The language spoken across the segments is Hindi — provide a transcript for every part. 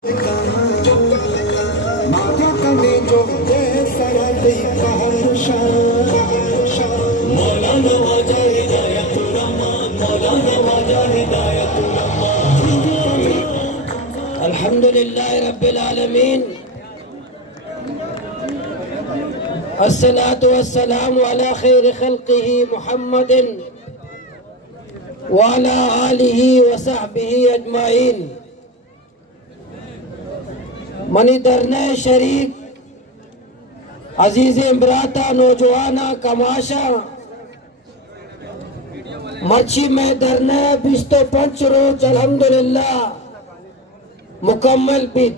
अल्हम्दुलिल्लाह रब्बिल आलमीन अस्सलातु वस्सलामु अला खैरि खल्क़िही मुहम्मदिन व अला आलिही व सहबिही अजमाइन। मनी दरने शरीक अजीज इमराता नौजवाना कमाशा मर्ची में दरने बिस्तो पंच रोज अल्हम्दुलिल्लाह मुकम्मल बीत।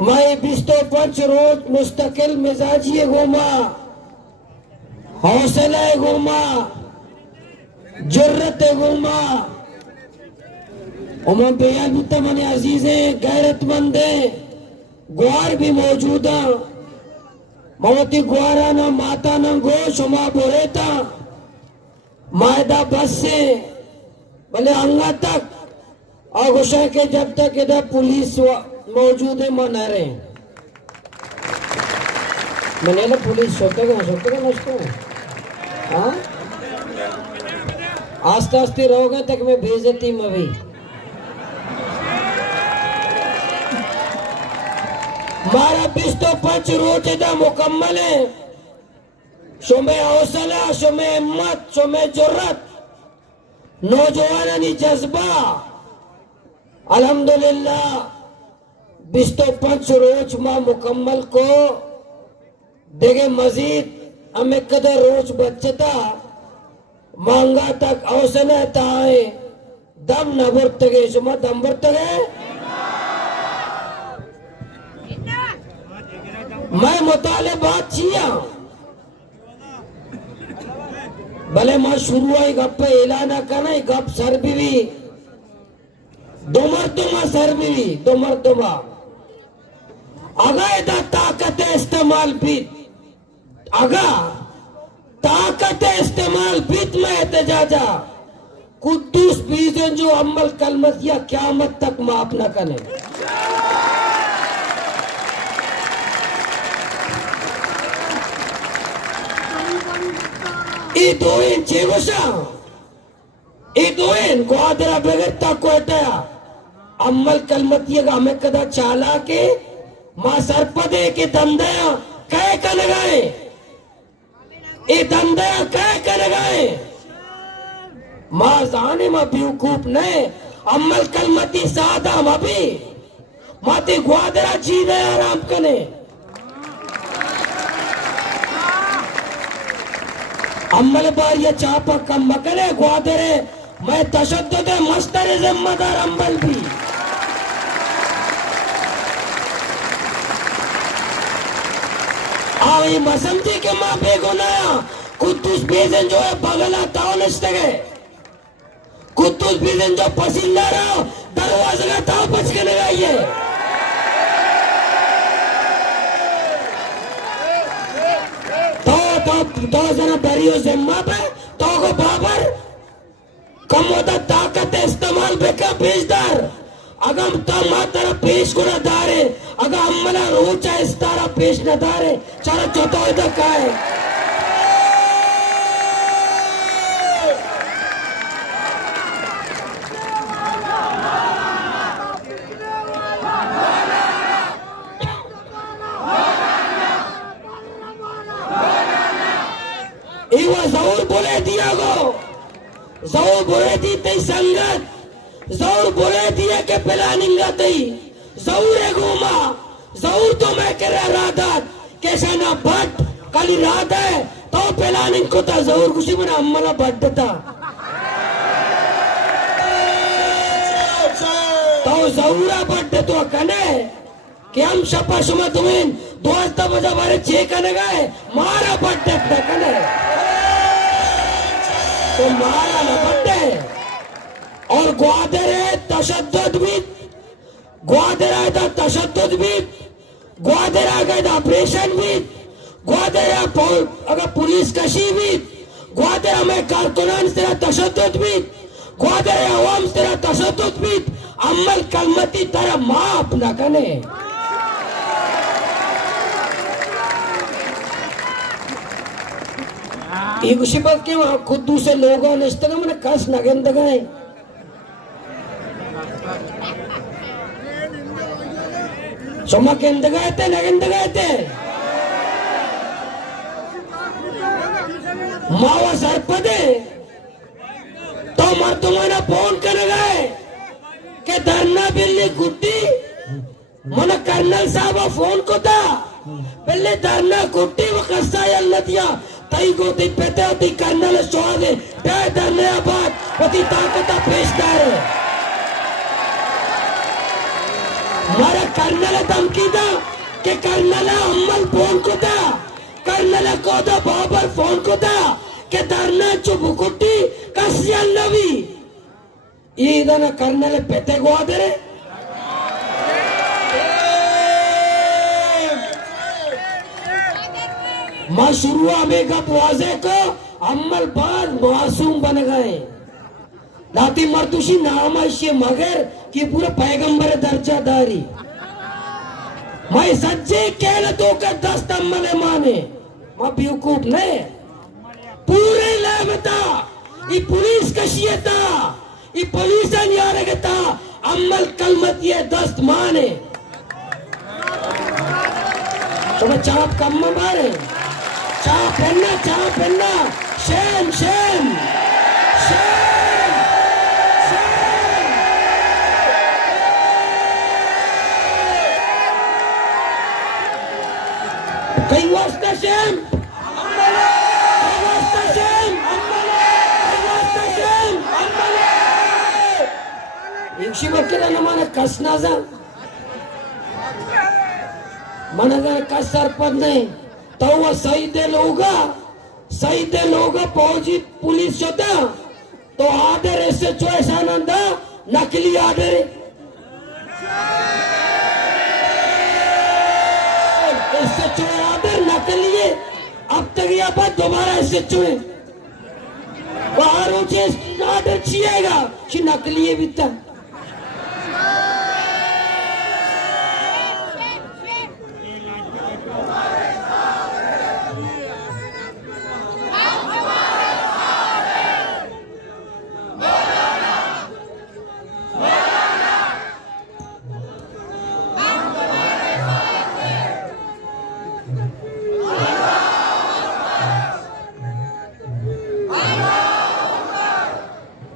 मैं बिस्तो पंच रोज मुस्तकिल मिजाजी घूमा, हौसला घूमा, जुर्रत घूमा। उमर बेयान मने अजीज़े गैरतमंद ग्वार भी मौजूद है। मवती ग्वारा न माता न गोश उमा बोरेता मायदा बस से भले अंगा तक और गुस्सा के जब तक इधर पुलिस मौजूद है मना रहे। मैंने ना पुलिस सोचते का नष्ट हाँ आस्ते आस्ते रहोगे तक मैं बेइज्जती में भी मारा बिस्तो पंच रोज इधर मुकम्मल है। शुमे हौसला, शुमे हिम्मत, शुमे जुर्रत, नौजवानी जज्बा अल्हम्दुलिल्लाह बिस्तो पंच रोज माँ मुकम्मल को देगे। मजीद हमें कदर रोज बच्चता मांगा तक हौसला ताए दम न बुरतगे शुमा दम बुरतगे। मैं मुतालिबात छिया भले माँ शुरू आई गप ऐलाना करना गप सर भी दो मरतबा सर भी दो मरतबा अगा इधर ताकत इस्तेमाल भी अगा ताकत इस्तेमाल बीत में एहतजाजा कुद्दूस बीजन जो अमल कलमत या क़यामत तक माफ न करे। इदोइन चेगोशा इदोइन ग्वादरा बेगरता कोयटा अमल कलमतिया हमें कदा चाला के माँ सरपदे के दंदया कह कर लगाए ये दंदया कह कर लगाए माँ जाने माँ बेवकूफ ने अमल कलमती सादा मबी माती ग्वादरा चीज़े आराम कने अम्मल बार ये चापा कम मकने ग्वादरे मैं तशद्दुद मस्तर जिम्मेदार अम्बल भी आई मसमती के माँ बेगुनाया कुद्दूस बेजन जो है बगला ताव नश्तगे कुद्दूस बेजन जो पसीना रहा दरवाजे का ताव बच के लगाइए। तो जना बरियो जिम्मा पे तो को बाबर कम होता ताकत इस्तेमाल बेका बेजदार अगम तमा तरह पेश को न दारे अगर अम्मला रोचा इस तरह पेश न दारे चारा चौथा इधर का है। जरूर बोले दिया गो जरूर बोले दी तई संगत जरूर बोले दिया के प्लानिंग तई जरूर है घूमा जरूर तो मैं कह रहा राधात कैसा ना बट कली रात है तो प्लानिंग को था जरूर खुशी में अम्मला बड्डता तो जरूरा बड्डे तो कने कि हम शपा शुमा तुम्हें दोस्त बजा बारे छे कने गए मारा बड्डे कने तो मारा न बड्डे और ग्वादरे तशद्दुद भी ग्वादरा का तशद्दुद भी ग्वादरा का ऑपरेशन भी ग्वादरा अगर पुलिस कशी भी ग्वादरा में कारकुनान तेरा तशद्दुद भी ग्वादरा अवाम तेरा तशद्दुद भी अमल कलमती तरह माँ अपना कने ये कुछ बात क्यों खुद दूसरे लोगों ने इस तरह मैंने कस नगेंद गए सोमा केंद गए थे नगेंद गए थे मावा सरपदे तो मर तुम्हारा फोन कर गए के धरना बिल्ली गुड्डी मन कर्नल साहब फोन को था पहले धरना गुड्डी वो कस्सा यल्लतिया तई गोती पेटे होती कर्नल स्वादे पे धरने आबाद होती ताकता पेशदार मारा कर्नल धमकी था के कर्नल अम्मल फोन को था कर्नल को था बाबर फोन को था के धरना चुप गुड्डी कस्सा यल्लवी ಇದನ್ನ ಕರ್ನಲ್ ಪೆತೆಗೆ ಹೋದರೆ मशरूआ में गप वाजे को अम्मल बाद मासूम बन गए दाती मर्दुशी नाम ऐसे मगर कि पूरा पैगंबर दर्जादारी मैं सच्चे कहना तो कर 10 अम्मल माने मैं बेवकूफ नहीं पूरे लाभता ये पुलिस कशियता ये पुलिस यारगता अम्मल कलमतिये 10 माने तो मैं चाप कम मारे चाप पन्ना शेम शेम शेम शेम कई वास्ता शेम कई वास्ता शेम कई वास्ता शेम इंशी बकरा नमाना कसना जा मनगा कस सरपंच नहीं तो वो सही दे लोग फौजी पुलिस होता तो आर्डर ऐसे चॉइस आनंद नकली आर्डर ऐसे चॉइस आर्डर नकली है अब तक यह बात दोबारा ऐसे चॉइस बाहर ऊंचे आर्डर छिएगा कि नकली है बिता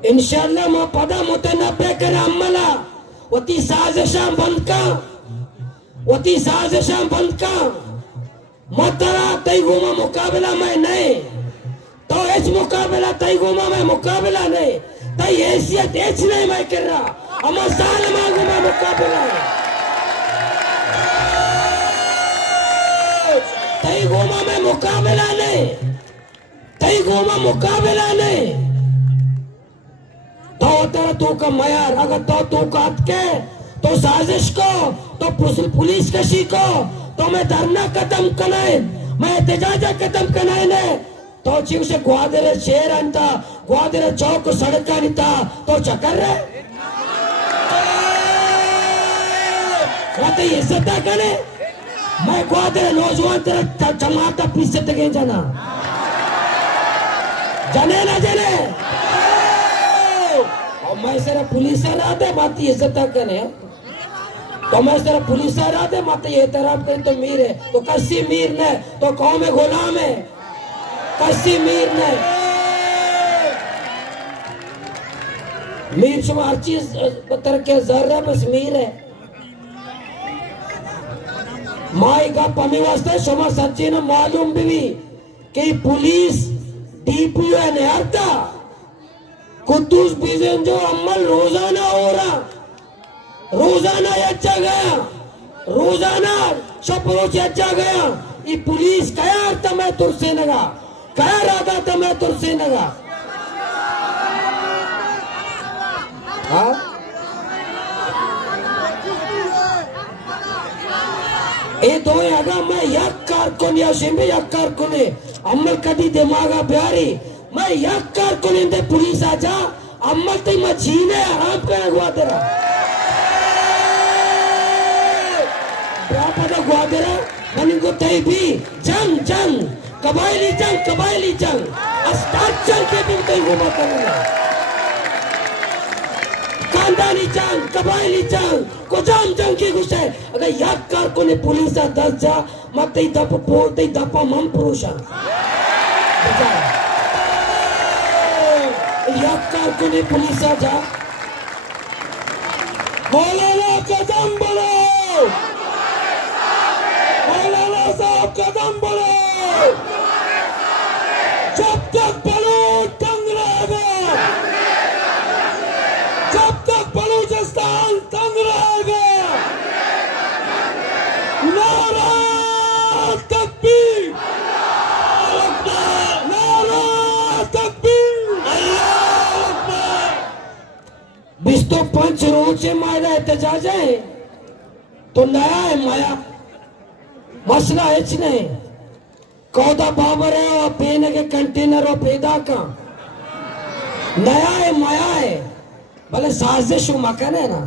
इंशाल्लाह मैं पदा मुतनब्बे कर अम्मला वती साजिशां बंद का मतरा तैगुमा मुकाबला में नहीं तो इस मुकाबला तैगुमा में मुकाबला नहीं तई हैसियत एच नहीं मैं कर रहा अमा साल मांगू में मुकाबला है तैगुमा में मुकाबला नहीं तो का मयार अगर तो का के तो साजिश को तो पुलिस कशी को तो मैं धरना खत्म कनाए मैं एहतजाजा खत्म कनाए ने तो जीव से ग्वादरे शेर अंता ग्वादरे चौक सड़क निता तो चक्कर रे रात ये सत्ता कने मैं ग्वादरे नौजवान तेरा जमाता पीछे तक जाना जाने ना जाने मैं सर पुलिस आते मत इज्जत करे तो मैं सर पुलिस आते मत ये तरफ करे तो मीर है तो कस्सी मीर ने तो कौम में गुलाम है कस्सी मीर ने मीर शुमा हर चीज तरह के जर्रा बस मीर है माई का पमी वास्ते शुमा सच्ची ने मालूम भी कि पुलिस डीपीओ ने हरता कुद्दूस बीजें जो अमल रोजाना हो रहा रोजाना अच्छा गया रोजाना सब रोज अच्छा गया ये पुलिस कया तमें तुरसे नगा कया राधा तमें तुरसे नगा हाँ ये दो अगर मैं यक कारकुन या शिंबे यक कारकुन अमल कदी दिमागा प्यारी मैं यक कारकुन इंदे पुलिस आजा अम्मल ते मचीने आराम पे अगवा तेरा मादा ग्वादरा मनिंगो तय भी जंग कबायली जंग अस्ताद जंग के दिन तय घुमा करना खानदानी जंग कबायली जंग कोजाम जंग की गुस्सा है अगर याद कार कोने पुलिस आ 10 जा मत तय दप पोल तय दपा मम पुरुषा याद कार कोने पुलिस आ जा मौलाना कदम बोलो मौलाना साहब कदम बोलो जब तक बलूच तंग रहेगा जब तक बलूचिस्तान तंग रहेगा नारा तकबीर नारा तकबीर अल्लाह अकबर 25 रोज से मायरा एहतजाज है तो नया है माया मसला है नहीं कौदा बाबर है और पेन के कंटेनर और पैदा का नया है माया है भले साजिश मकान है ना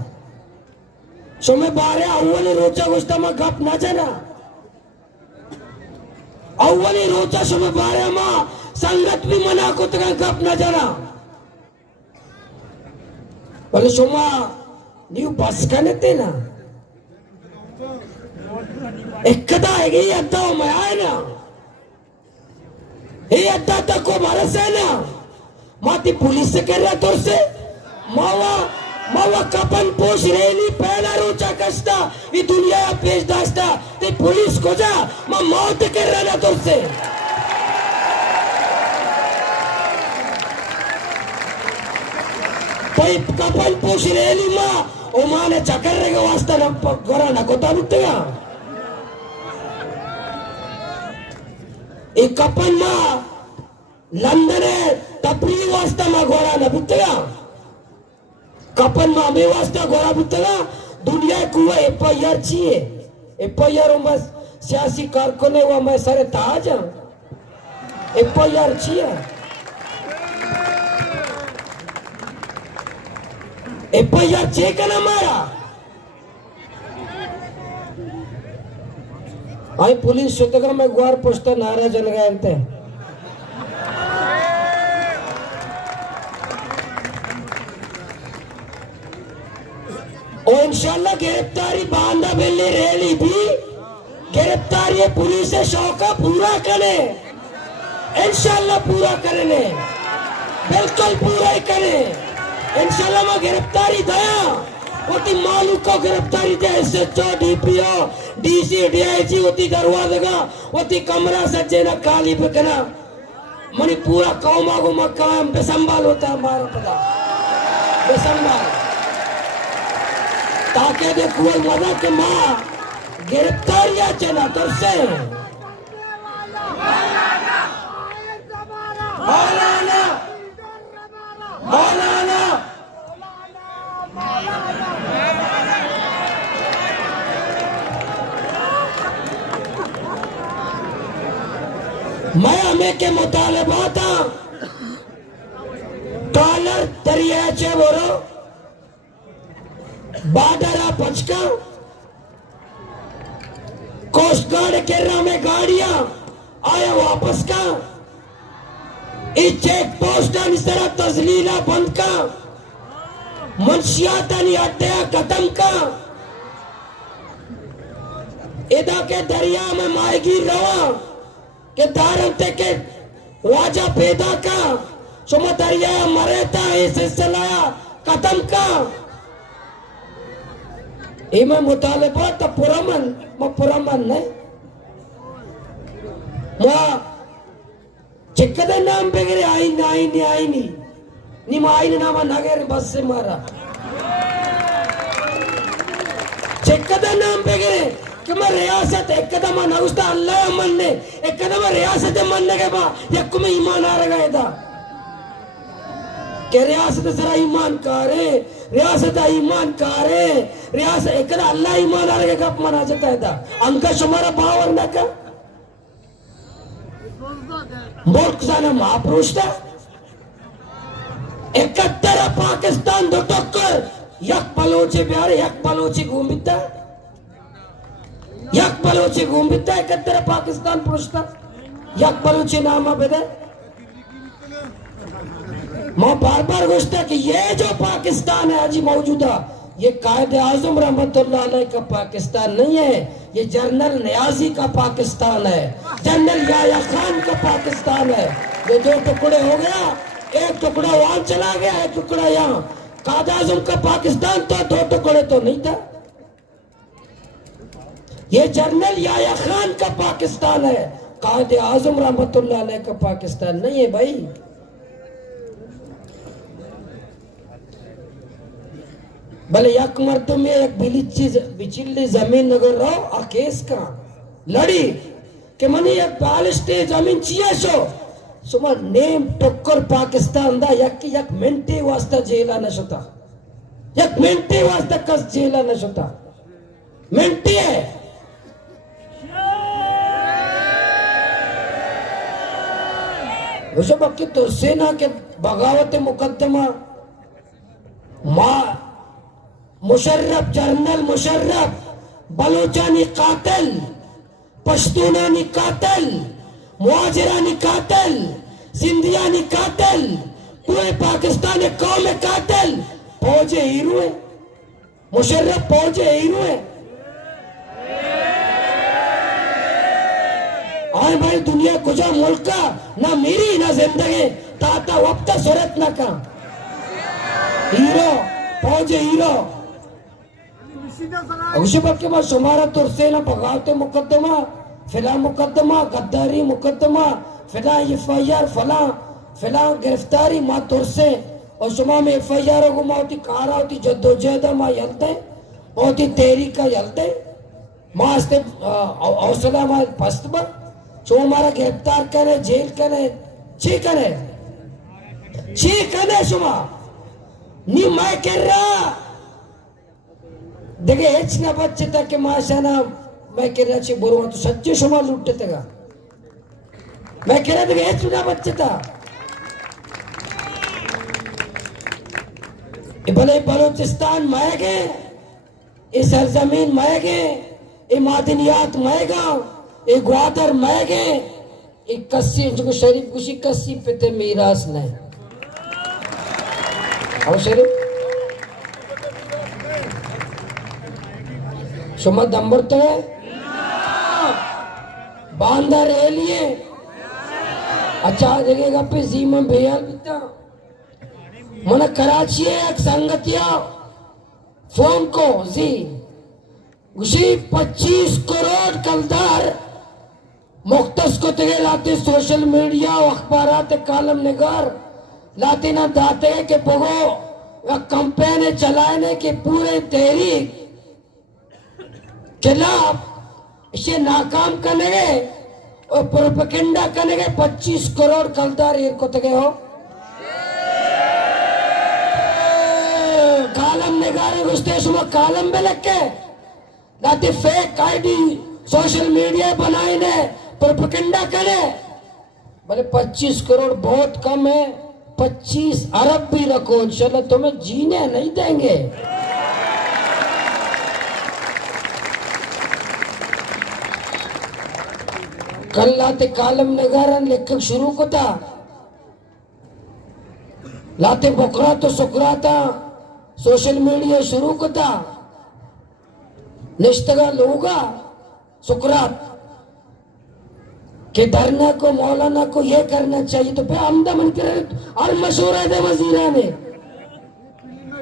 सो में बारे अव्वली रोचा गुस्ता में गप ना जाना अव्वली रोचा सो में बारे मां संगत भी मना को तक गप ना जाना भले सोमा न्यू बस करने थे ना एक कदा है कि ये अड्डा में आए ना ये अड्डा तक को भारत से ना माती पुलिस से कर रहा तो से मावा कपन पोष रेली पहला रोचा कष्टा ये दुनिया पेश दास्ता ते पुलिस को जा मां मौत कर रहा ना तो से कोई कपन पोष रेली मां ओ मां ने चक्कर रे के वास्ता न गोरा ना कोता बुत्तेगा एक कपन मां लंदन है तपरी वास्ता मां गोरा ना बुत्तेगा कपन मां में वास्ता गोरा बुत्तेगा दुनिया को एफआईआर चाहिए एफआईआर बस सियासी कारकुने हुआ मैं सारे ताज एफआईआर चाहिए एफआईआर चेक है ना हमारा आई पुलिस शतकर में ग्वार पोस्टर नारा जल गए अंते और इंशाल्लाह गिरफ्तारी बांधा बेली रैली भी गिरफ्तारी पुलिस शौका पूरा करे इंशाल्लाह पूरा करने बिल्कुल पूरा ही करे इंशाल्लाह मैं गिरफ्तारी दया होती मालूम को गिरफ्तारी दे एसएचओ डीपीओ डीसी डीआईजी होती दरवाजा का होती कमरा सज्जे ना काली पे कना मनी पूरा कौमा को मकाम बेसंभाल होता हमारा पता बेसंभाल ताकि देखो मजा के माँ गिरफ्तारियां चला तो से मौलाना मौलाना मैं हमें के मुतालबा था कॉलर दरियाचे बोलो बाडरा पचका कोस्ट गार्ड केरला में गाड़ियां आया वापस का इस चेक पोस्ट इस तरह तजलीला बंद का मंशियातनी अड्डा खत्म का इदा के दरिया में मायगीर रवा के दारते के वाजा पैदा का सुम दरिया मरे था इस सिलसिला खत्म का इमे मुतालिबा तो पुरमन नहीं मां चिक्कद नाम बेगरे आईनी निम आईन नाम नगेर बस से मारा चिक्कद नाम बेगरे कि मैं रियासत एकदम नगुस्ता अल्लाह मन्ने एकदम रियासत मन्ने के बा यक्कु में ईमान आ रहा था कि रियासत जरा ईमान करे रियासत ईमान करे रियासत एकदम अल्लाह ईमान आ रहा कब मना जाता था अंका शुमारा बावर ना का मुल्क जाना महापुरुष था 71 पाकिस्तान दो टक्कर यक बलोची प्यारे यक बलोची घूमिता यक बलोची घूमता है कत्तर पाकिस्तान पुरुषता यक बलोची नामा बेदे मैं बार बार पूछता कि ये जो पाकिस्तान है आज मौजूदा ये कायदे आजम रहमतुल्लाह अलैह का पाकिस्तान नहीं है, ये जनरल नियाजी का पाकिस्तान है, जनरल याया खान का पाकिस्तान है। ये दो टुकड़े हो गया, एक टुकड़ा वहां चला गया, एक टुकड़ा यहाँ। कायदे आजम का पाकिस्तान तो दो टुकड़े तो नहीं था, ये जनरल याया खान का पाकिस्तान है, कायदे आजम रहमतुल्लाह अलैह का पाकिस्तान नहीं है भाई। भले यक मर्द में एक बिचिल्ली जमीन नगर रहो अकेस का लड़ी के मनी एक बालिस्टे जमीन चिया सुमा नेम टक्कर पाकिस्तान दा यक मिनटे वास्ता जेला नशता यक मिनटे वास्ता कस जेला नशता मिनटे है मुझे बाकी तो सेना के बगावत मुकदमा मां मुशर्रफ जनरल मुशर्रफ बलोचानी कातिल पश्तूनानी कातिल मुहाजिरानी कातिल सिंधियानी कातिल पूरे पाकिस्तानी कौम में कातिल फौजे हीरो है मुशर्रफ फौजे हीरो है। और भाई दुनिया कुछ मुल्क का ना मेरी ना जिंदगी ताता वक्त सूरत ना का हीरो फौजे हीरो उसी वक्त के बाद शुमारा तुरसेना बगावते मुकदमा फिला मुकदमा गद्दारी मुकदमा फिला एफआईआर फला फिला गिरफ्तारी माँ तुरसे और शुमा में एफआईआर को माती कारा होती जद्दोजहद माँ यलते होती तेरी का यलते माँ अस्ते हौसला माँ पस्तबा जो हमारा गिरफ्तार करे जेल करे ची करे शुमा नी मैं कर रहा देखे हेच ना बच्चे तक के माशाना मैं कह रहा ची बोलूँगा तो सच्चे शुमा लुटते तगा मैं कह रहा देखे हेच ना बच्चे था भले बलूचिस्तान महगे ये सरजमीन महगे ये मादनियात महगा ये ग्वादर महगे ये कस्सी जो शरीफ कुशी कस्सी पे मीरास नहीं और शरीफ शुमा दंबर तो है बांधा रह लिए अच्छा जगह पे जीमा बेयाल बिता मन कराची एक संगतिया फोन को जी उसी 25 करोड़ कलदार मुख्तस को तेरे लाते सोशल मीडिया अखबारात कालम निगार लाते ना दाते के पगो वह कंपेन चलाने के पूरे तहरीक खिलाफ इसे नाकाम करने और प्रोपेगेंडा करने 25 करोड़ कलदार एक को तगे हो कालम निगारे घुसते सुबह कालम में लग के लाते फेक आईडी सोशल मीडिया बनाए ने प्रोपेगेंडा करे बोले 25 करोड़ बहुत कम है 25 अरब भी रखो इंशाल्लाह तुम्हें जीने नहीं देंगे। कल लाते कालम निगारन लेखक शुरू को था लाते बकरा तो सुकरा था सोशल मीडिया शुरू को था निश्तगा लोगा सुकरात के धरना को मौलाना को ये करना चाहिए तो फिर आमदमन करे और मशूरा दे वजीरा ने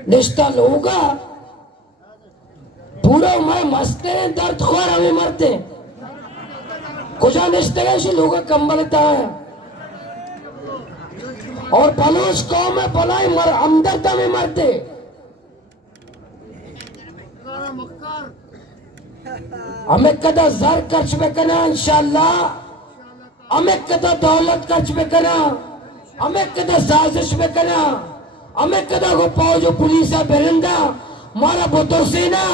निश्ता लोगा पूरा मैं मस्ते दर्द खोर हमें मरते कुछ निश्ते लोग कंबलता है और बलोच कौम में बलाई मर हमदर्दा में मरते हमें कदा जर खर्च में करना इंशाल्लाह हमें कदा दौलत खर्च में करना हमें कदा साजिश में करना हमें कदा को फौज पुलिस बेरंदा मारा बुतो सेना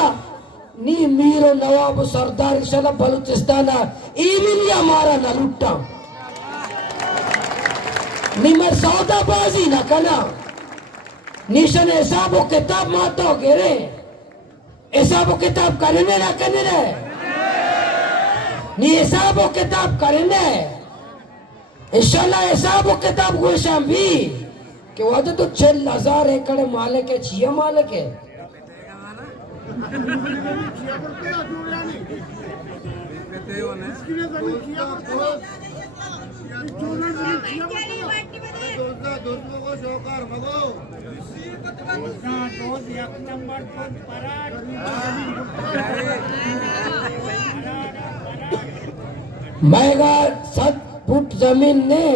नी मीरो नवाब सरदार इंशाल्लाह बलूचिस्तान ईमिलिया मारा न लुट्टा नी मैं सौदाबाजी न करना निशन हिसाबो किताब मातो गिरे हिसाबो किताब करने ना करने नी हिसाब व किताब करेंगे इंशाल्लाह हिसाब व किताब गोशाम भी कि वजह तो 6,000 एकड़ मालिक है छिया मालिक है मैगा 7 फुट जमीन ने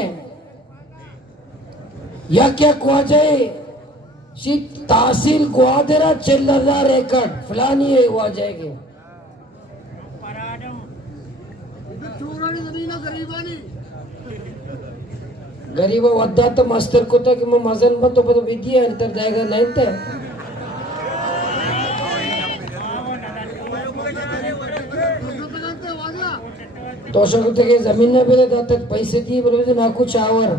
या क्या कुआ जाए सी तहसील ग्वादरा 6,000 एकड़ फलानी है हुआ जाएगी गरीब वद्दा तो मास्टर को तो कि मैं मजन मत तो विधि है अंतर जाएगा नहीं तो शकते के जमीन ने बेले जाते पैसे दिए बरोबर ना कुछ आवर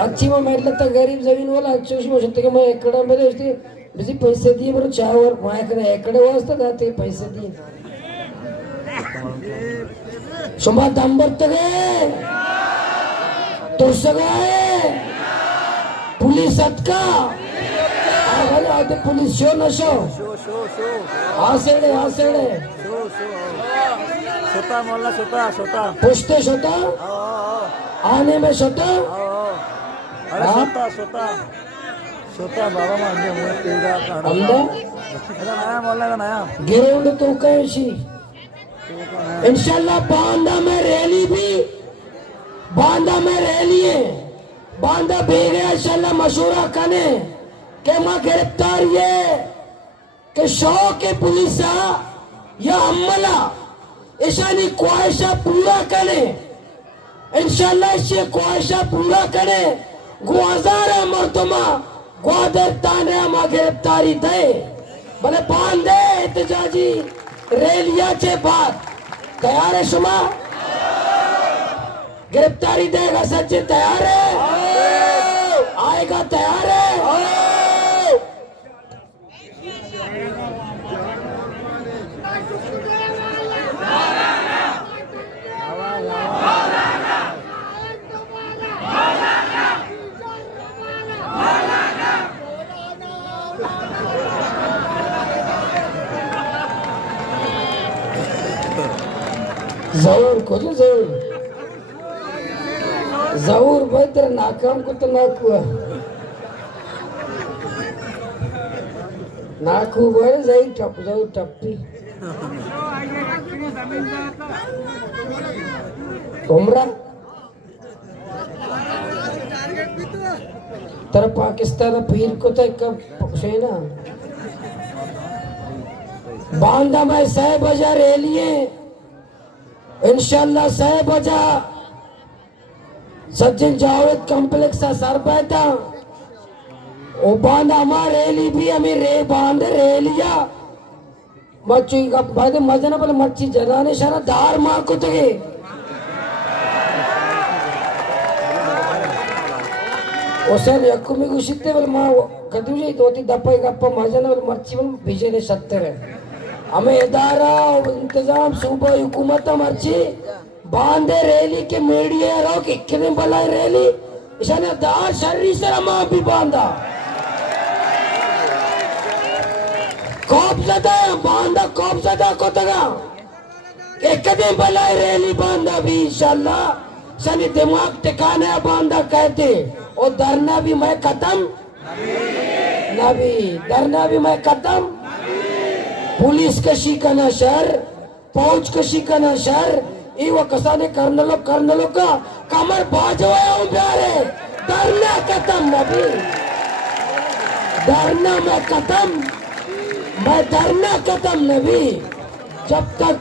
अच्छी में मैं लगता गरीब जमीन वाला अच्छी उसमें शकते के मैं एकड़ा मेरे उसके बिजी पैसे दिए बरो चावर वहाँ करे एकड़े वास्ते जाते पैसे दिए शुमा दंबर तगे तो सगाए पुलिस अटका आगे आगे पुलिस शो न शो आसेड़े सोता मोहल्ला सोता पुष्टे सोता आने में सोता अरे सोता बाबा मा अंदर मुझे तेरा अंदर नया मोहल्ला का नया गिरोंड तो कैसी इंशाल्लाह बांदा में रैली है बांदा भेगे इंशाल्लाह मशूरा कने के मां गिरफ्तार ये के शो के पुलिस या अमला ऐसानी ख्वाहिशा पूरा करे इंशाल्लाह ये ख्वाहिशा पूरा करे गुआजार मर्तमा ग्वादर ताने मां गिरफ्तारी दे भले बांधे एहतजाजी रैलिया के बाद तैयार है शुमा गिरफ्तारी देगा सच्चे तैयार है आएगा तैयार है जरूर खोलो जरूर भाई तेरा नाकाम को तो नाक हुआ नाक हुआ जही टप्पी उमरा तेरा पाकिस्तान पीर को तो कब ना बांदा में 6 बजे रैली इंशाल्लाह 6 बजा सचिन जावेद कॉम्प्लेक्स सर बैठा ओ बांध हमारे रैली भी हमें रे बांध रैलिया मच्छी का बाद मजन पर मच्छी जनाने सारा दार मार को तगे ओसन यक्कु में गुशिते बल मां कदू जे तोती दप्पा गप्पा मजन बल मच्छी बल बीजे ने सत्तर है हमें इदारा इंतजाम सूबा हुकूमत मर्ची बांधे रैली के मीडिया रो कि किने बलाई रैली इशाने दार शरीर से रमा भी बांधा कौब ज़दा बांधा कौब ज़दा को तगा एक दिन बलाई रैली बांधा भी इंशाल्लाह सनी दिमाग टिकाने बांधा कहते और धरना भी मैं खत्म नबी धरना भी मैं खत्म पुलिस कशी का नशर फौज कशी का नशर वो कसाने करनलो का कमर बाजवाया हूँ प्यारे धरना खत्म नबी धरना मैं खत्म मैं धरना खत्म नबी जब तक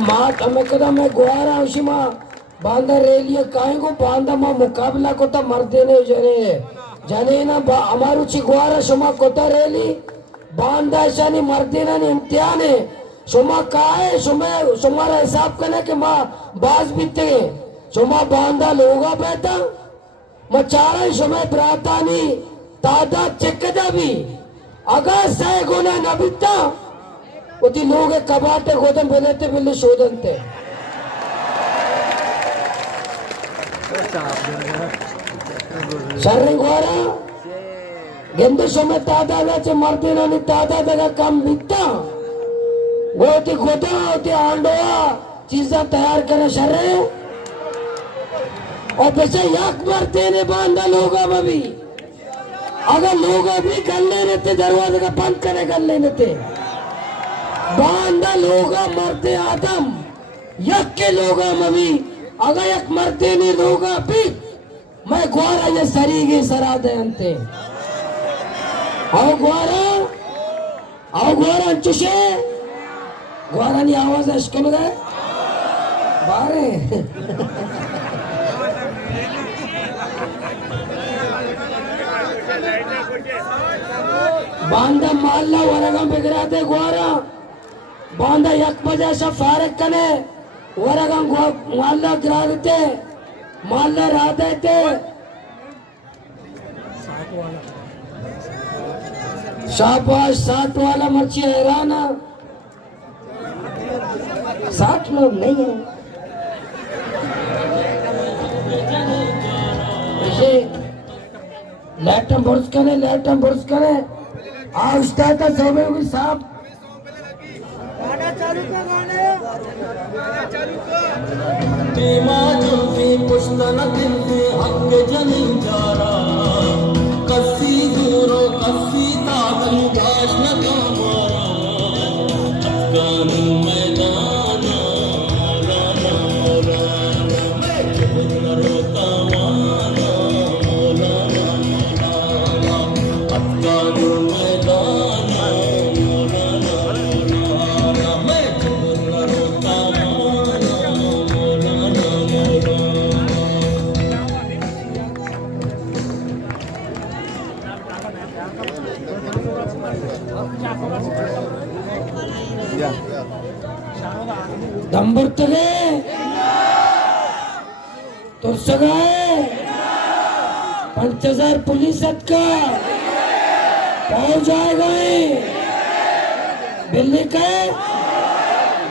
मात हमें कदा मैं गुआरा उसी माँ बांधा रैली काहे को बांधा माँ मुकाबला को तो मर देने जने ना हमारू चिगवारा शुमा कोता रैली बांधा शानी मर देना नहीं इम्तिहान है शुमा काहे शुमारा हिसाब करना कि माँ बाज बीते शुमा बांधा लोगा बैठा मग चार समय प्रार्थानी तादाद చెక్కదవి అగాసే గుణ నబిత ఉతి లోగే కబాటే గోదం బెలతే బిల్లు శోధంతే సర్రి గోరా గెందు समय तादादाचे मर्दिनानी तादादागा काम बित्ता गोती गोदा होती आंडोआ चीजा तैयार करे शर्रे और वैसे याक मरते ने बांधा लोगा भी अगर लोग भी कर लेने थे दरवाजे का बंद करे कर लेने थे बांधा लोगा मरते आदम यक के लोगा भी अगर यक मरते नहीं लोगा भी मैं ग्वारा ये सरीगी सरा दे अंते आओ ग्वारा चुशे ग्वारा नहीं आवाज अश्कन गए बारे बांधा माल्ला वरगम बिगड़ाते ग्वारा बांधा यक बजा सब फारक कने वरगम माल्ला गिरा देते माल्ला रा देते शाबाश 60 वाला मर्ची हैरान 60 लोग नहीं है ऐसे लैटम बुर्स करे आज तक सोबे की साहब पुश्तन दिलते हक जनी जारा कसी दूरो कसी ताकन गाश न कामारा अफगान मैदान राना राना रोता वाना राना राना अफगान मैदान राना राना मैं रोता वाना राना दंबर्तगे तुरसगाए 5000 पुलिस का पहुंच जाएगा दिल्ली के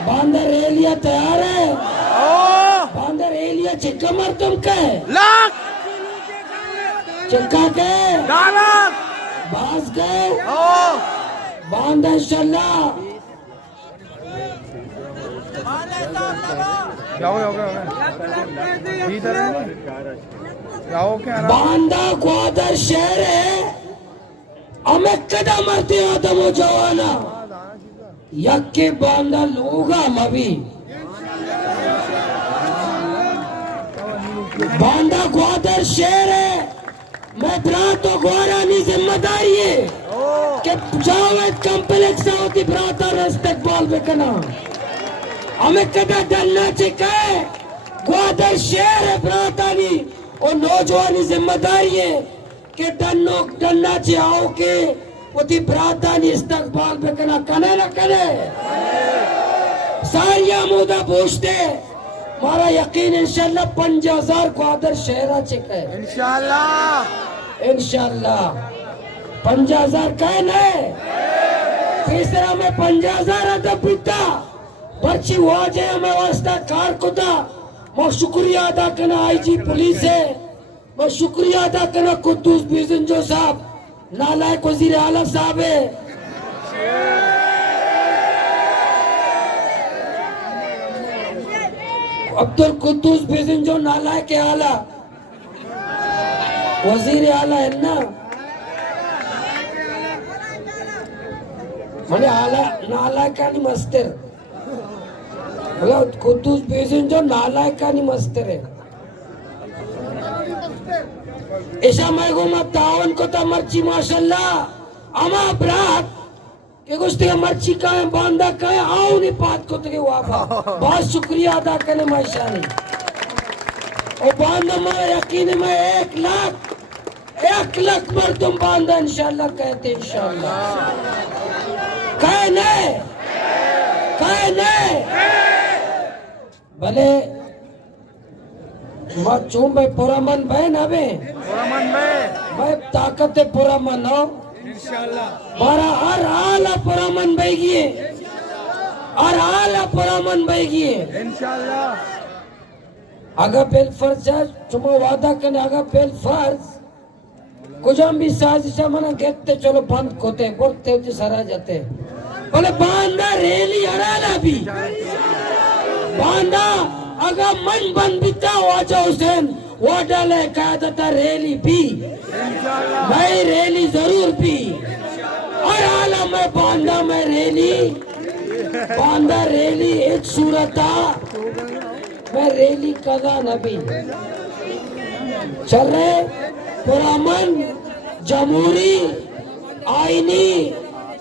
बांदर एलिया तैयार है बांदर एलिया चिक्का मार तुम के चिक्का के बास गए बांदा इंशाल्लाह बांदा ग्वादर शहर है हमें कदा मरते आदम हो जवाना यक्के बांदा लोगा मवी बांदा ग्वादर शहर है मैं तो ग्वारानी जिम्मेदारी है कि जावेद कॉम्प्लेक्स होती ब्राता इस्तेकबाल बेकना हमें कदा डलना चाहिए ग्वादर शहर है ब्रातानी और नौजवानी जिम्मेदारी है कि डलना चाहिए आओ के उती ब्रातानी इस्तेकबाल बेकना कने न करे सारिया मुदा पूछते मारा यकीन इंशाल्लाह 5000 ग्वादर शहर चाहिए इंशाल्लाह 5000 कहे नहीं तीसरा में 5000 अदब पिता पर्ची वाजे में वास्ता कार कुदा मैं शुक्रिया अदा करना आईजी पुलिस है मैं शुक्रिया अदा करना कुद्दूस बिजंजो साहब नालायक वजीर आला साहब है अब्दुल कुद्दूस बिजंजो नालायक आला वजीर आला है ना मने आला नालायकानी मस्तर मतलब कुद्दूस बिजंजो नालायकानी मस्तर है ऐसा मैं मत तावन को तो मर्ची माशाल्लाह अमा ब्रात के गुस्ते मर्ची का है बांधा का है आओ नहीं बात को तो वापा बहुत शुक्रिया अदा करने माशानी और बांधा मैं यकीन में 1 लाख पर तुम बांधा इंशाल्लाह कहते इंशाल्लाह कहे नहीं भले चूम भाई पूरा मन भाई ना बे पुरमन भाई भाई ताकत है पूरा मन हो बारा हर हाल पूरा मन भाई की हर हाल पूरा मन भाई की इंशाल्लाह अगर पेल फर्ज है चुमा वादा करने अगर पेल फर्ज कुछ हम भी साजिश मना देखते चलो बंद होते बोलते होते सरा जाते बोले बांधा रेली हराना भी बांधा अगर मन बंद बिता वाजा हुसैन वो डाले कायदता रेली भी भाई रेली जरूर भी और आला में बांधा में रेली बांधा रेली एक सूरता मैं रेली कदा नबी चल रहे पुरामन जमहूरी आईनी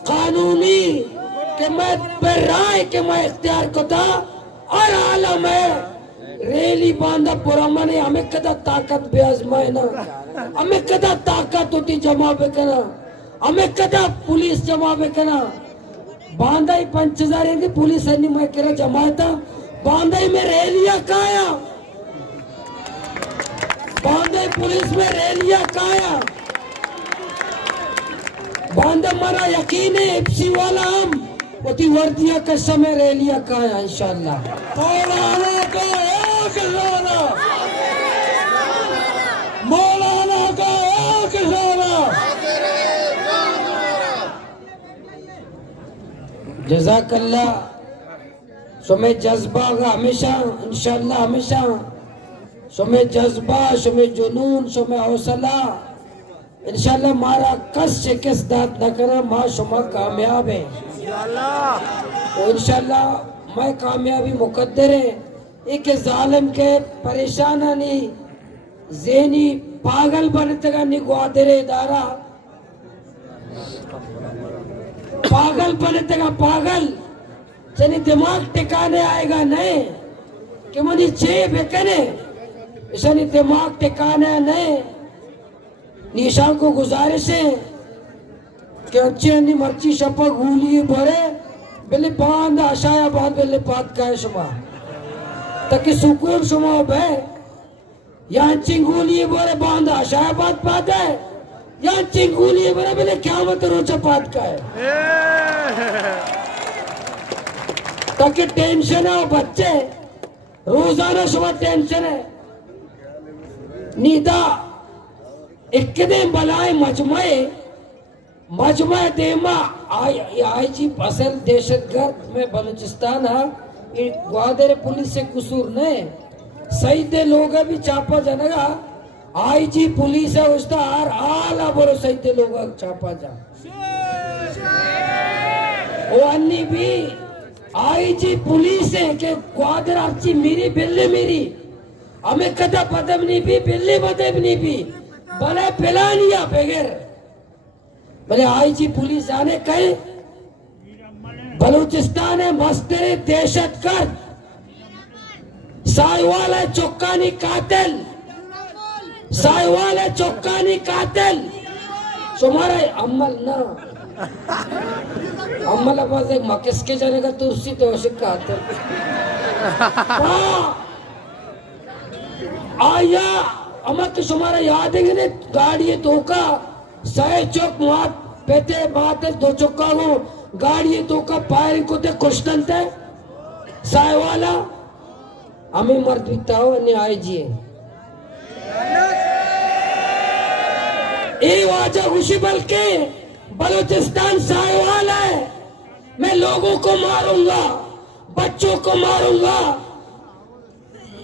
कानूनी कि मैं पर राय के मैं इख्तियार को था और आलम है रेली बांधा पुरामन हमें कदा ताकत भी आजमाए ना हमें कदा ताकत होती जमा बेकना हमें कदा पुलिस जमा बेकना बांधा ही 5000 की पुलिस है नहीं मैं करा जमाया था बांधई में रैलियां काया बांधई पुलिस में रैलियां काया बांधा मरा यकीन है एफसी वाला हम उती वर्दिया के समय रैलियां काया इंशाल्लाह मौलाना का एक इशारा मौलाना का एक इशारा जज़ाकल्लाह सुमे जज्बा का हमेशा इंशाल्लाह हमेशा सुमे जज्बा सुमे जुनून सुमे हौसला इंशाल्लाह मारा कस शिकस्त दात न करा माँ शुमा कामयाब है तो इंशाल्लाह मैं कामयाबी मुकद्दर है एक जालिम के परेशानी ज़हनी पागल बनते का निगवादर इदारा पागल बनते का पागल चने दिमाग टिकाने आएगा नहीं कि मुझे चे बेकने इसने दिमाग टिकाने नहीं निशान को गुजारिश है कि अच्छी अन्नी मर्ची शपा गूली भरे बेले बांध आशाया बांध बेले पात का शुमा ताकि सुकून शुमा बे यहाँ चिंगूली भरे बांध आशाया बात पात है यहाँ चिंगूली भरे बेले क्या मत रोचा पात का है ताकि टेंशन है बच्चे रोजाना सुबह टेंशन है नीदा एक दिन बलाए मजमुए देमा आई जी असल दहशतगर्द में बलूचिस्तान है ये ग्वादर पुलिस से कसूर नहीं सही दे लोग भी चापा जानेगा आई जी पुलिस है उसका हर आला बोलो सही दे लोग चापा जा वो अन्नी भी आई जी पुलिस है कि ग्वादर आपची मेरी बिल्ली मेरी हमें कदा पदम नहीं भी बिल्ली बदम नहीं भी भले पिलानिया बगैर भले आई जी पुलिस आने कहे बलूचिस्तान है मस्तेरे दहशतगर्द साहिवाल है चौकानी कातिल साहिवाल है चौकानी कातिल तुम्हारे अमल ना अम्मला पास एक मकिस के जाने का तुर्सी तो शिक्का आते आया अमर तो तुम्हारा याद है कि गाड़ी तो का सहे चौक वहां पेटे बात है दो चौका को गाड़ी तो का फायरिंग को ते क्वेश्चन थे साय वाला हमें मर्द बिता हो न्याय जी ए वाजा खुशी बल्कि बलूचिस्तान साहिवाल है मैं लोगों को मारूंगा बच्चों को मारूंगा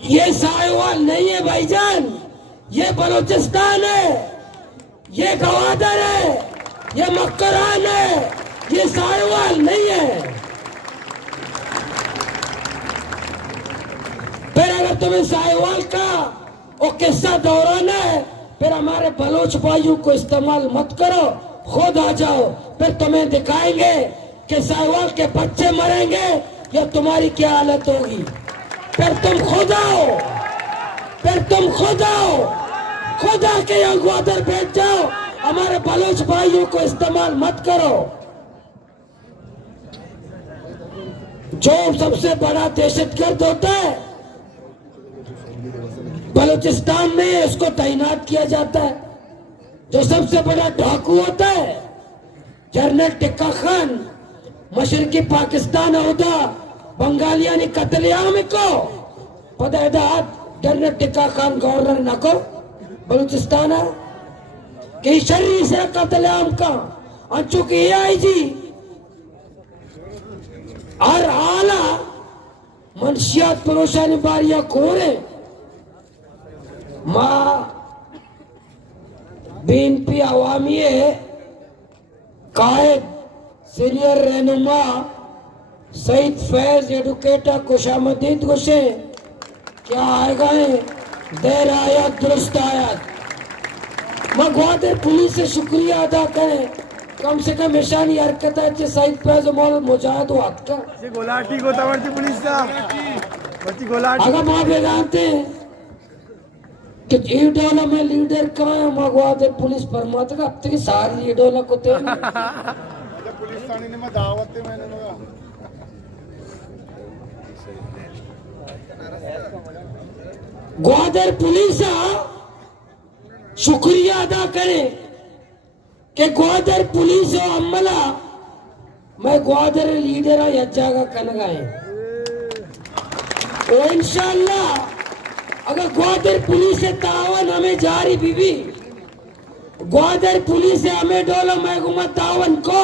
ये साहिवाल नहीं है भाईजान ये बलूचिस्तान है ये गवादर है ये मक्करान है ये साहिवाल नहीं है फिर अगर तुम्हें साहिवाल का वो किस्सा दोहराना है फिर हमारे बलोच भाइयों को इस्तेमाल मत करो खुद आ जाओ फिर तुम्हें दिखाएंगे कि साहिवाल के बच्चे मरेंगे या तुम्हारी क्या हालत होगी फिर तुम खुद आओ फिर तुम खुद आओ खुद आके यहाँ ग्वादर बैठ जाओ हमारे बलोच भाइयों को इस्तेमाल मत करो जो सबसे बड़ा दहशतगर्द होता है बलूचिस्तान में उसको तैनात किया जाता है। जो सबसे बड़ा डाकू होता है जनरल टिक्का खान, मशरकी पाकिस्तान औदा बंगालियानी कतलेआम को पदायदाद जनरल टिक्का खान गवर्नर नको बलूचिस्तान है कि शरीर से कतलेआम का अंचु की AIG और आला मनशियात परोशानी बारिया कोरे माँ BNP अवामी कायद सीनियर रहनुमा सईद फैज एडुकेटर खुशामदीद गुस्से क्या आएगा देर आयत दुरुस्त आयत। मैं ग्वादर पुलिस से शुक्रिया अदा करें, कम से कम निशानी हरकत है सईद फैज मोल मुजाहिद वक्त का गोलाटी को तवरती पुलिस का बच्ची गोलाटी अगर माँ बेगानते कि ईडोला में लीडर कहाँ है मगवादर पुलिस पर मत का अब तक सारी ईडोला को ते पुलिस थाने ने मैं दावत थे मैंने लगा ग्वादर पुलिस शुक्रिया अदा करे कि ग्वादर पुलिस और अमला मैं ग्वादर लीडर यज्जागा कन गए तो इंशाल्लाह अगर ग्वादर पुलिस से तावन हमें जारी बीबी ग्वादर पुलिस से हमें डोला महकुमा तावन को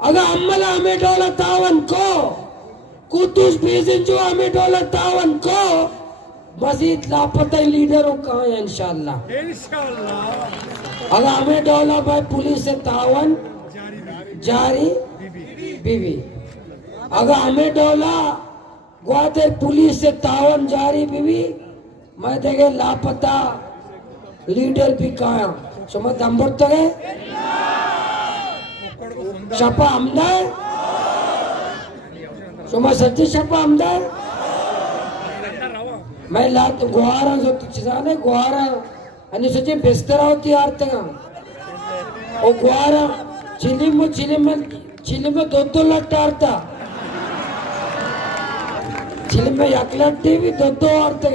अगर अमला हमें डोला तावन को कुतुस बेजन जो हमें डोला तावन को मजीद लापता लीडरों कहाँ है इंशाल्लाह अगर हमें डोला भाई पुलिस से तावन जारी बीबी अगर हमें डोला ग्वादर पुलिस से तावन जारी बीवी मैं देखे लापता लीडर भी कहा सुमा दंबर तो है शपा हमदा सुमा सच्ची शपा हमदा मैं लात गुआरा जो तुझे गुआरा अन्य सच्चे बिस्तर होती आरते ओ गुआरा चिली में दो लट्टा आरता चिली में यकलट टीवी दो आरते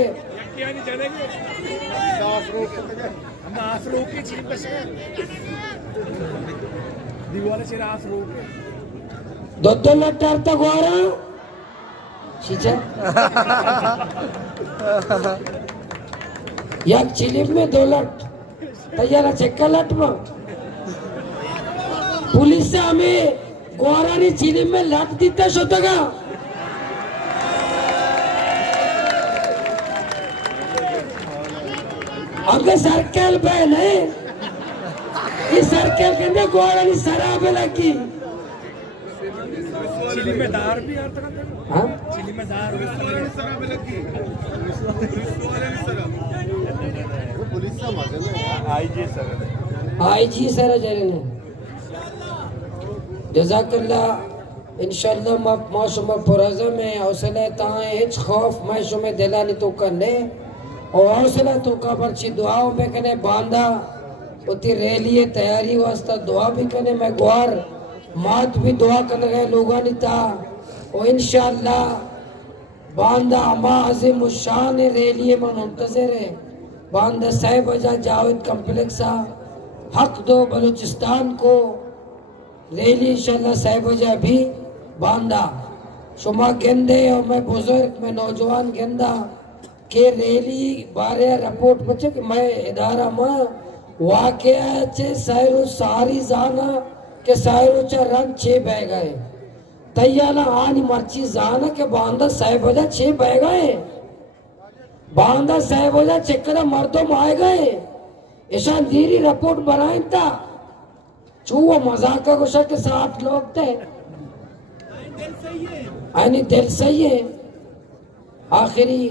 दो लट्टा आरता गुआरा चीचा एक चिली में 2 लट तैयार चक्का लट में पुलिस से हमें गुआरा ने चिली में लट दीता सोतगा अगर सर्कल बैन है इस सर्कल के अंदर गुआरा ने शराब लगी चिली में दार भी आता है हाँ चिली में दार शराब लगी पुलिस का मजा है आईजी सर जरने जज़ाकल्लाह इंशाअल्लाह मौसम पुरज़ा में हौसला ताए हिच खौफ मैशो में दिलानी तो करने और हौसला तो का परची दुआओं में कने बांधा उती रैली तैयारी वास्ता दुआ भी कने मैं गुआर मात भी दुआ करने गए लोगों ने था और इंशाअल्लाह बांधा अमा अज़ीम शान रैली में मुंतज़िर है बांधा साहिब वजा जावेद कम्प्लेक्स हक दो बलूचिस्तान को रैली इंशाअल्लाह साहिब वजा भी बांधा शुमा गेंदे और मैं बुजुर्ग में नौजवान गेंदा के रैली बारे रिपोर्ट बचे कि मैं इदारा में वाक़या चे सायरो सारी जाना के सायरो चा रंग 6 बह गए तैयाना आनी मर्ची जाना के बांधा साहिब वजा 6 बह गए बांधा साहिब वजा चक्कर मर्दों आए गए ऐसा धीरी रिपोर्ट बनाए था छुआ मजाक का गुस्सा के 60 लोग थे आनी दिल सही है आखिरी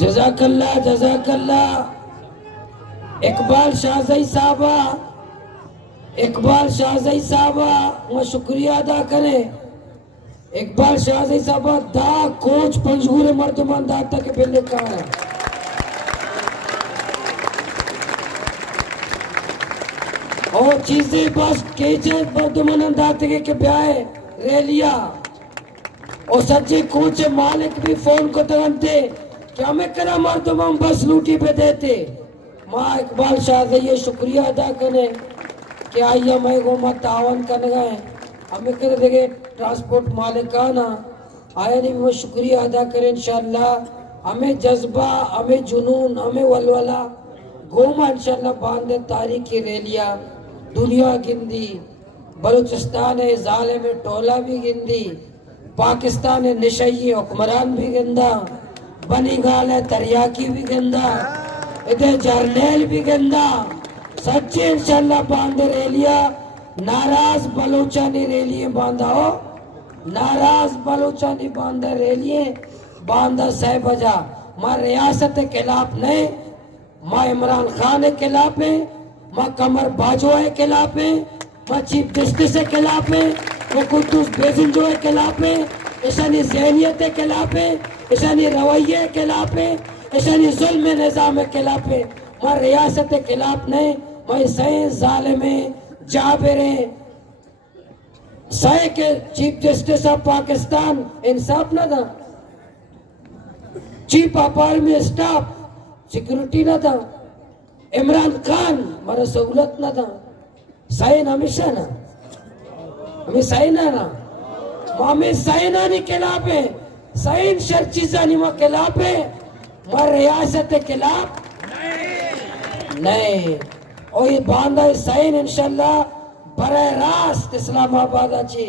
जज़ाकल्लाह इकबाल शाहज़ई साहबा वो शुक्रिया अदा करें इकबाल शाहज़ई साहबा दा कोच पंजगुर मर्दमान दाता के पहले कहा है और चीजें बस केचे बर्दमन दाते के ब्याह रैलिया और सच्चे कोचे मालिक भी फोन को तरंते कि हमें करा मर्दम बस लूटी पे देते माँ इकबाल शाह से ये शुक्रिया अदा करे कि आइए मैं को मत तावन करने गए हमें कर देंगे ट्रांसपोर्ट मालिकाना आया नहीं वो शुक्रिया अदा करें इंशाल्लाह हमें जज्बा हमें जुनून हमें वलवला गोमा इंशाल्लाह बांधे तारीखी रैलिया दुनिया गिंदी बलूचिस्तान है जाले में टोला भी गिंदी पाकिस्तान है निशई हुक्मरान भी गिंदा बनी गाल है तरियाकी भी गिंदा इधर जर्नेल भी गिंदा सच्चे इंशाल्लाह बांधे रैलिया नाराज बलूचानी रैलियां बांधा हो नाराज बलूचानी बांधा रैलियां बांधा सहबजा मां रियासत के खिलाफ नहीं मां इमरान खान के खिलाफ है मां कमर बाजवा के खिलाफ है मां चीफ जस्टिस के खिलाफ है वो कुद्दूस बेजिंजो के खिलाफ है ईशानी ज़हनियत के खिलाफ है ईशानी रवैये के खिलाफ है ईशानी जुल्म निज़ाम के खिलाफ है मां रियासत के खिलाफ नहीं मैं सही जालिम जाबिर सही के चीफ जस्टिस ऑफ पाकिस्तान इंसाफ न था chief of army staff security न था इमरान खान मारा सहूलत न था सही हमेशा ना हमें सही ना हमें सही ना नहीं खिलाफ है सही शर चीजा नहीं वहाँ खिलाफ है मार रियासत के खिलाफ नहीं और ये बांधा सही इंशाल्लाह बराह रास्त इस्लामाबाद अच्छी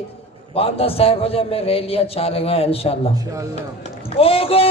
बांधा साहब में रैलियां चारेगा इंशाल्लाह होगा